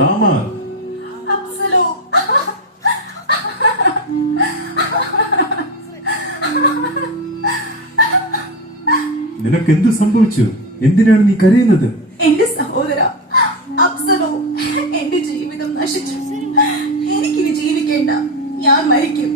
Tamar, അപ്സലോ, നിനക്കെന്ത് സംഭവിച്ചു? എന്തിനാണ് നീ കരയുന്നത്? എന്റെ സഹോദര അപ്സലോ, എന്റെ ജീവിതം നശിച്ചു. എനിക്കിനി ജീവിക്കേണ്ട, ഞാൻ മരിക്കും.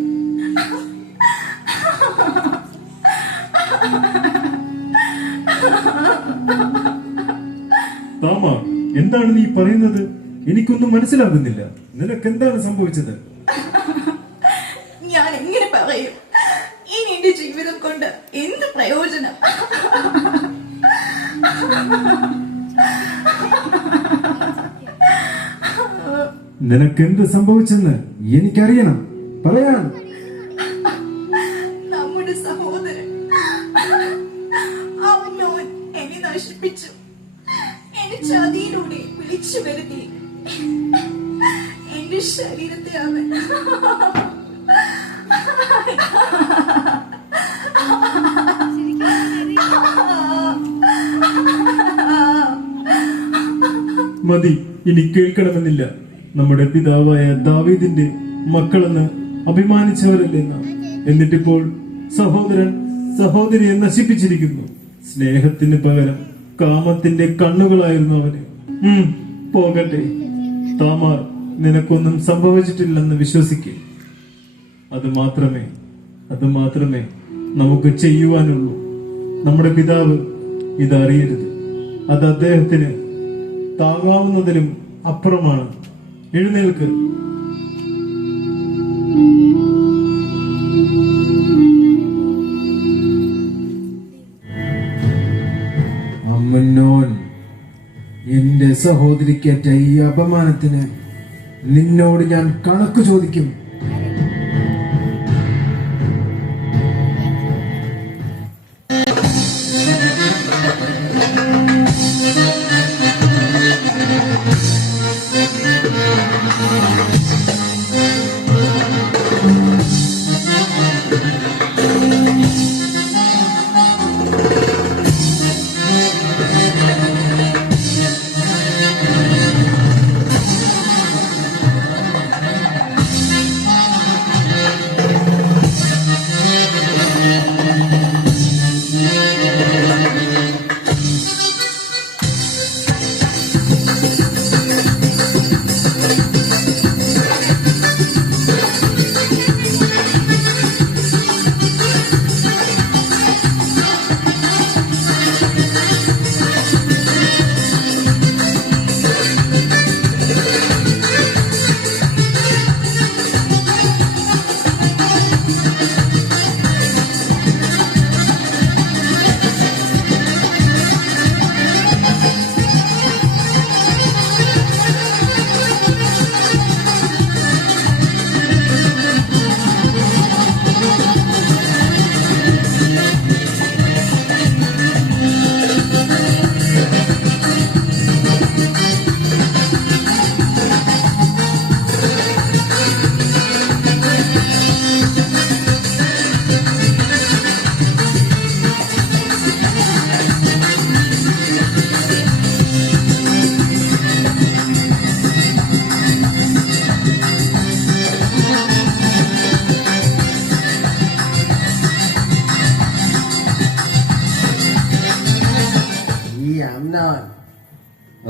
താമാർ, എന്താണ് നീ പറയുന്നത്? എനിക്കൊന്നും മനസ്സിലാകുന്നില്ല. നിനക്കെന്താണ് സംഭവിച്ചത്? ഞാൻ എങ്ങനെ പറയും? ഇനി എന്റെ ജീവിതം കൊണ്ട് എന്ത് പ്രയോജനം? നിനക്കെന്ത് സംഭവിച്ചെന്ന് എനിക്കറിയണം, പറയാൻ. നമ്മുടെ സഹോദരൻ അവനോൻ എന്നെ നശിപ്പിച്ചു. എന്നെ ചതിയിലൂടെ വിളിച്ചു വരുത്തി. എന്റെ ശരീരത്തെ അവൻ മതി, ഇനി കേൾക്കണമെന്നില്ല. നമ്മുടെ പിതാവായ ദാവീദിന്റെ മക്കളെന്ന് അഭിമാനിച്ചവരല്ലേ നാം. എന്നിട്ടിപ്പോൾ സഹോദരൻ സഹോദരിയെ നശിപ്പിച്ചിരിക്കുന്നു. സ്നേഹത്തിന് പകരം കാമത്തിന്റെ കണ്ണുകളായിരുന്നു അവന്. പോകട്ടെ താമാർ, നിനക്കൊന്നും സംഭവിച്ചിട്ടില്ലെന്ന് വിശ്വസിക്കേ. അത് മാത്രമേ നമുക്ക് ചെയ്യുവാനുള്ളൂ. നമ്മുടെ പിതാവ് ഇതറിയരുത്. അത് അദ്ദേഹത്തിന് താങ്ങാവുന്നതിലും അപ്പുറമാണ്. എഴുന്നേൽക്ക്. അമ്മന്നോൻ, എന്റെ സഹോദരിക്കേറ്റ ഈ അപമാനത്തിന് നിന്നോട് ഞാൻ കണക്ക് ചോദിക്കും.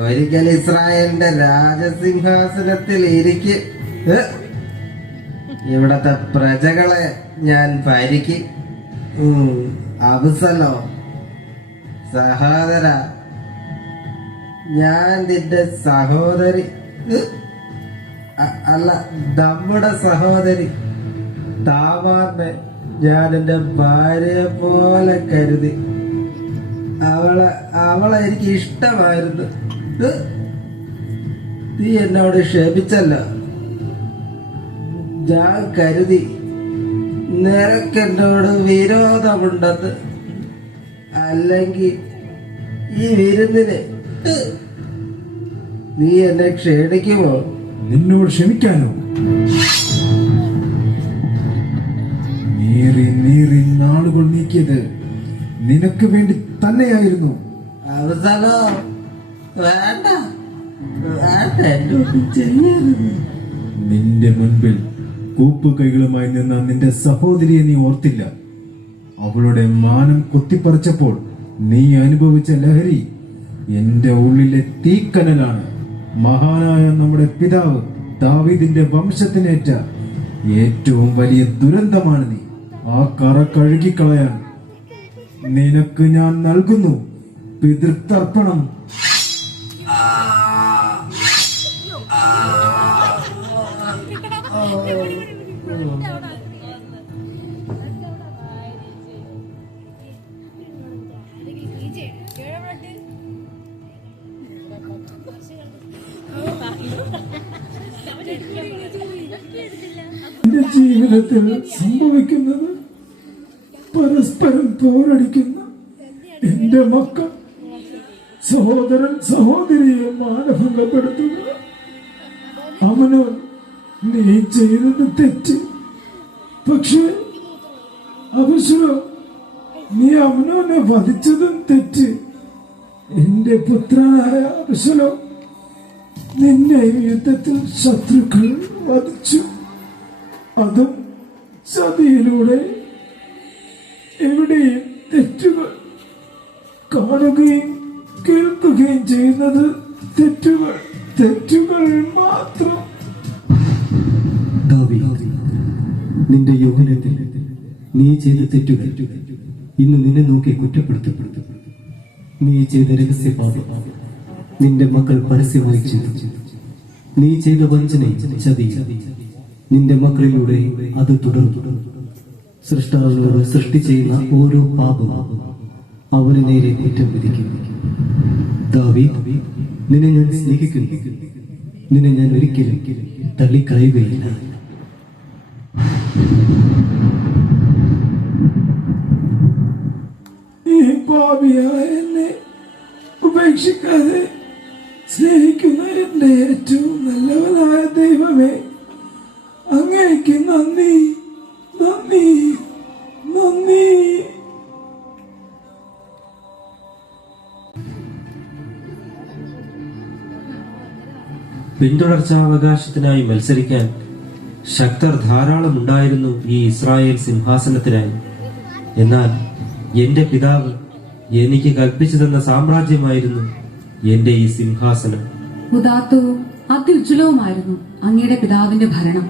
ഒരിക്കൽ ഇസ്രായേലിന്റെ രാജസിംഹാസനത്തിൽ ഇരിക്കും. ഇവിടത്തെ പ്രജകളെ ഞാൻ ഭരിക്കും. അബ്സലോ, സഹോദര, ഞാൻ നിന്റെ സഹോദരി അല്ല, നമ്മുടെ സഹോദരി താമാറിനെ ഞാൻ എന്റെ ഭാര്യയെ പോലെ കരുതി. അവളെ എനിക്ക് ഇഷ്ടമായിരുന്നു. നീ എന്നോട് ക്ഷമിച്ചല്ല. ഞാൻ കരുതി നിനക്കെന്നോട് വിരോധമുണ്ടെന്ന്. അല്ലെങ്കിൽ ഈ വിരുന്നിന് നീ എന്നെ ക്ഷണിക്കുമോ? നിന്നോട് ക്ഷമിക്കാനോ? നീറി നാളുകൾ നീക്കിയത് നിനക്ക് വേണ്ടി തന്നെയായിരുന്നു. അവസാനോ വേണ്ട, വേണ്ട, എന്നോട് ചെയ്യരുത്. നിന്റെ മുൻപിൽ കൂപ്പുകൈകളുമായി നിന്ന നിന്റെ സഹോദരിയെ നീ ഓർത്തില്ല. അവളുടെ മാനം കുത്തിപ്പറിച്ചപ്പോൾ നീ അനുഭവിച്ച ലഹരി എന്റെ ഉള്ളിലെ തീക്കനലാണ്. മഹാനായ നമ്മുടെ പിതാവ് ദാവീദിന്റെ വംശത്തിനേറ്റ ഏറ്റവും വലിയ ദുരന്തമാണ് നീ. ആ കറ കഴുകിക്കളയാൻ നിനക്ക് ഞാൻ നൽകുന്നു പിതൃതർപ്പണം. എന്റെ ജീവിതത്തിൽ സംഭവിക്കുന്നത് പരസ്പരം പോരടിക്കുന്ന എന്റെ മക്കൾ, സഹോദരൻ സഹോദരിയെ മാനഭംഗപ്പെടുത്തുക. അവനോ നീ ചെയ്തത് തെറ്റ്, പക്ഷെ അവസരം നീ അവനോനെ വധിച്ചതും തെറ്റ്. എന്റെ പുത്രനായ അവസരം നിന്നെ യുദ്ധത്തിൽ ശത്രുക്കൾ വധിച്ചു, അതും ചതിയിലൂടെ. എവിടെയും തെറ്റുകൾ കാണുകയും കേൾക്കുകയും ചെയ്യുന്നത് തെറ്റുകൾ, തെറ്റുകൾ മാത്രം. ദാവീദ്, നിന്റെ യൗവനത്തിൽ നീ ചെയ്ത തെറ്റുകൾ ഇന്ന് നിന്നെ നോക്കി കുറ്റപ്പെടുത്തപ്പെടുത്തു. നീ ചെയ്ത രഹസ്യപാപം നിന്റെ മക്കൾ പരസ്യമായി ചെയ്തു. നീ ചെയ്ത വഞ്ചനയും ചതി നിന്റെ മക്കളിലൂടെ അത് തുടർന്നു. സൃഷ്ടാവിനോട് സൃഷ്ടി ചെയ്യുന്ന ഓരോ പാപവും അവന് നേരെ കുറ്റം വിധിക്കുന്നു. ദാവീദ്, നിന്നെ ഞാൻ സ്നേഹിക്കുന്നു. നിന്നെ ഞാൻ ഒരിക്കലും തള്ളിക്കളയുകയില്ല. ഈ പാപിയായ എന്നെ ഉപേക്ഷിക്കാതെ സ്നേഹിക്കുന്ന എന്റെ ഏറ്റവും നല്ലവനായ ദൈവമേ, അങ്ങേക്ക് നന്ദി, നന്ദി, നന്ദി. പിന്തുടർച്ചാവകാശത്തിനായി മത്സരിക്കാൻ ശക്തർ ധാരാളം ഉണ്ടായിരുന്നു ഈ ഇസ്രായേൽ സിംഹാസനത്തിനായി. എന്നാൽ എന്റെ പിതാവ് എനിക്ക് കൽപ്പിച്ചു തന്ന സാമ്രാജ്യമായിരുന്നു എന്റെ ഈ സിംഹാസനം. ഉദാത്തവും അത്യുജ്വലവുമായിരുന്നു അങ്ങയുടെ പിതാവിന്റെ ഭരണം.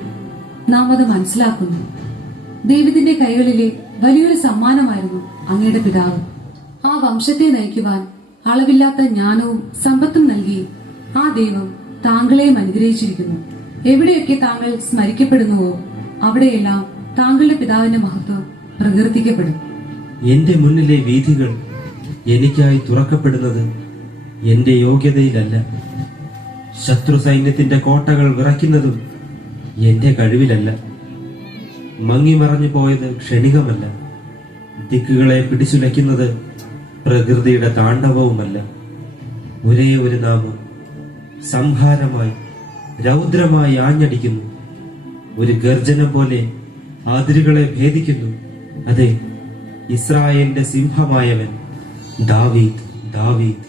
നാം അത് മനസ്സിലാക്കുന്നു. ദൈവത്തിന്റെ കൈകളിലെ വലിയൊരു സമ്മാനമായിരുന്നു അങ്ങയുടെ പിതാവ്. ആ വംശത്തെ നയിക്കുവാൻ അളവില്ലാത്ത ജ്ഞാനവും സമ്പത്തും നൽകി ആ ദൈവം താങ്കളെയും അനുഗ്രഹിച്ചിരിക്കുന്നു. എവിടെയൊക്കെ താങ്കൾ സ്മരിക്കപ്പെടുന്നുവോ അവിടെയെല്ലാം താങ്കളുടെ പിതാവിന്റെ മഹത്വം പ്രകീർത്തിക്കപ്പെടും. എന്റെ മുന്നിലെ വീഥികൾ എനിക്കായി തുറക്കപ്പെടുന്നത് എന്റെ യോഗ്യതയിലല്ല. ശത്രു സൈന്യത്തിന്റെ കോട്ടകൾ വിറയ്ക്കുന്നതും എന്റെ കഴിവിലല്ല. മങ്ങിമറഞ്ഞു പോയത് ക്ഷണികമല്ല. ദിക്കുകളെ പിടിച്ചുലയ്ക്കുന്നത് പ്രകൃതിയുടെ താണ്ഡവവുമല്ല. ഒരേ ഒരു നാമം സംഹാരമായി രൗദ്രമായി ആഞ്ഞടിക്കുന്നു. ഒരു ഗർജനം പോലെ അതിരുകളെ ഭേദിക്കുന്നു. അതെ, ഇസ്രായേലിന്റെ സിംഹമായവൻ ദാവീദ്, ദാവീദ്.